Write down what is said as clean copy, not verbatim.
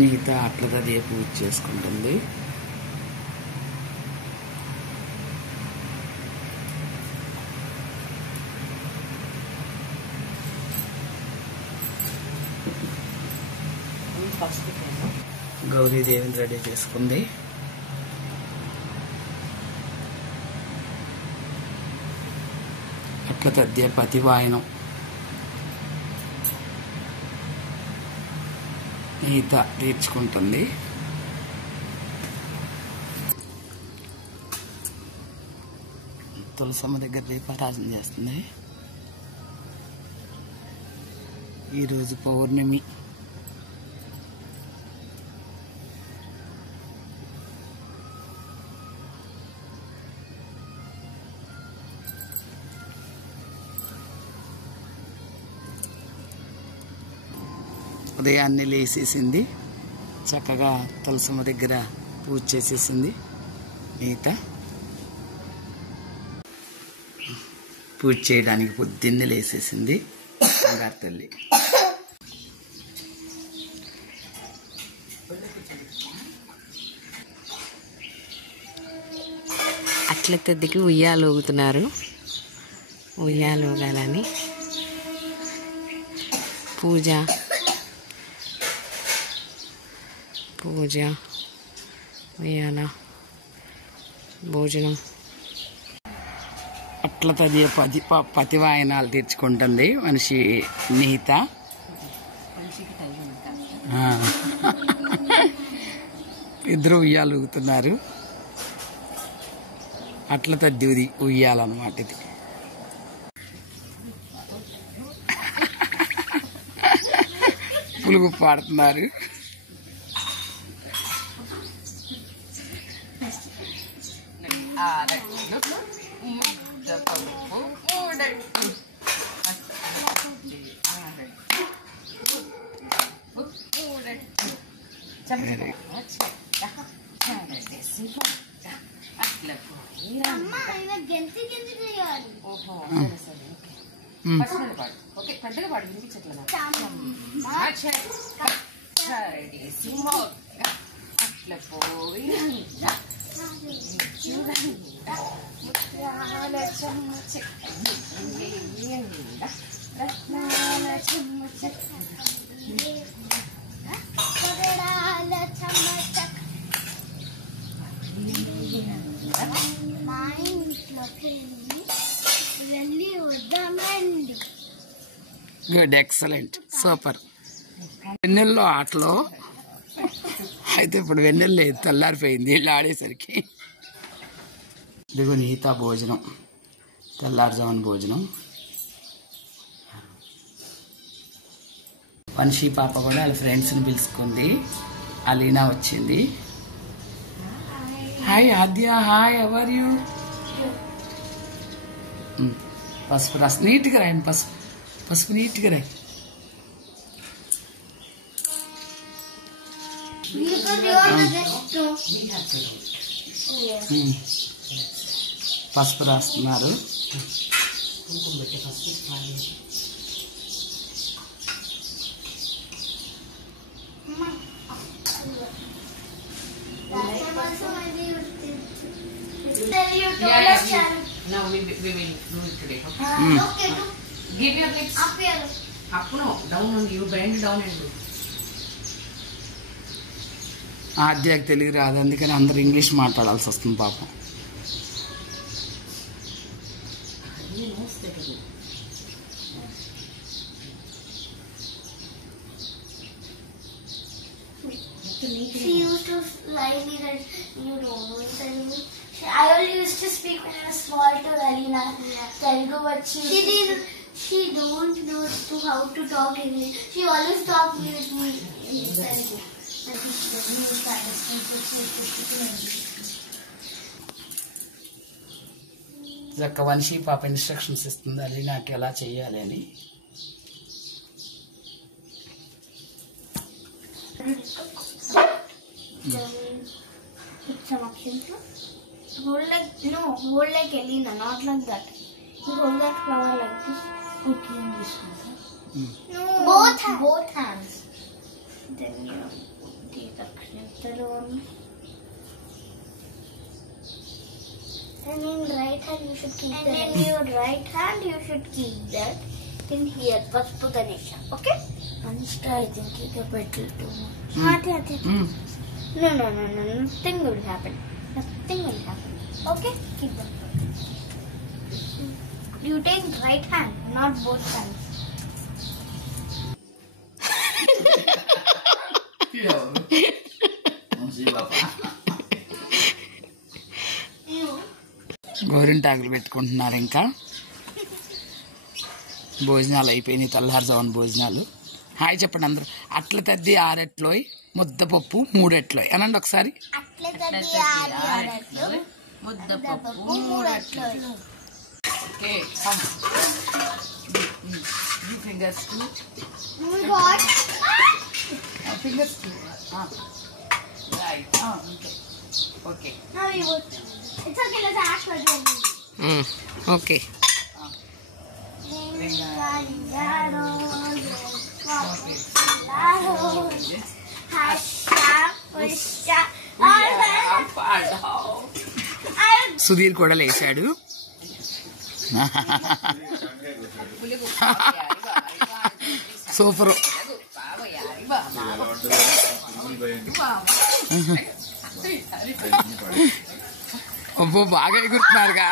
మిగతా అట్లతో అదే పూజ చేసుకుంటుంది. గౌరీదేవిని రెడీ చేసుకుంది. అట్ల తద్దే పతివాయనం ఈత తీర్చుకుంటుంది. తులసమ్మ దగ్గర దీపారాధన చేస్తుంది. ఈరోజు పౌర్ణమి. ఉదయాన్నే లేసేసింది, చక్కగా తులసమ్మ దగ్గర పూజ చేసేసింది. మిగతా పూజ చేయడానికి పొద్దున్నే లేసేసింది బంగారు తల్లి. అట్ల తద్దికి ఉయ్యాలు ఊగుతున్నారు. ఉయ్యాలు ఊగాలని పూజ ఉయ్యాల భోజనం. అట్ల తది పతివాయనాలు తీర్చుకుంటుంది మనిషి నిహిత. ఇద్దరు ఉయ్యాలు ఊగుతున్నారు. అట్ల తద్ది ఉయ్యాలన్నమాట ఇది. పులుగు పాడుతున్నారు. Good, excellent, super. వెన్నెల్లో ఆటలో అయితే ఇప్పుడు వెన్నెల లేదు, తెల్లారిపోయింది వీళ్ళు ఆడేసరికి. ఇదిగో నిహిత భోజనం, తెల్లారుజామున భోజనం. వంశీ పాప కూడా వాళ్ళ ఫ్రెండ్స్ని పిలుచుకుంది. అలీనా వచ్చింది. Hi Aadya, hi, ever you? పసుపు రాసి నీట్గా రాయండి, పసుపు నీట్గా రాయి. పసుపు రాస్తున్నారు. Now we will do it today. Okay. Okay. Give your legs Up here. Up no, down on you. Bend down and do. ఆద్యకు Telugu రాదు, అందుకని అందరు ఇంగ్లీష్ మాట్లాడాల్సి వస్తుంది పాపం. She used to lie me that you don't know Telugu. I only used to speak when I was small to Alina Telugu, but she don't know how to talk English. She always talked with me in Telugu. But she used to understand చక్క వంశీ పాప instructions ఇస్తుంది అలీనాకి ఎలా చెయ్యాలి అని. some options. Hold like Elena, not like that. You hold that flower like this. Okay, and this one. No. Both hands. Then And in right hand you should keep that. And in your right hand you should keep that in here. Pasupu Ganesha. Okay? Anushka, I think you can petal too much. No. Nothing will happen. Okay? Keep that. You take right hand, not both hands. గోరింటాకులు పెట్టుకుంటున్నారు. ఇంకా భోజనాలు అయిపోయినాయి, తెల్లారుజామున భోజనాలు. Hi చెప్పండి అందరూ. అట్ల తద్ది 6 ఎట్లోయ్, ముద్దపప్పు 3 ఎట్లోయ్ అనండి ఒకసారి. ముద్దపప్పు 3 ఎట్లోయ్. Okay, fingers too. What? Fingers too. Right. Okay. Now you would. It's okay, let's ask for it. Okay. Sudheer కూడా లేచాడు. సూపర్. అబ్బో బాగా ఎగురుతున్నారుగా.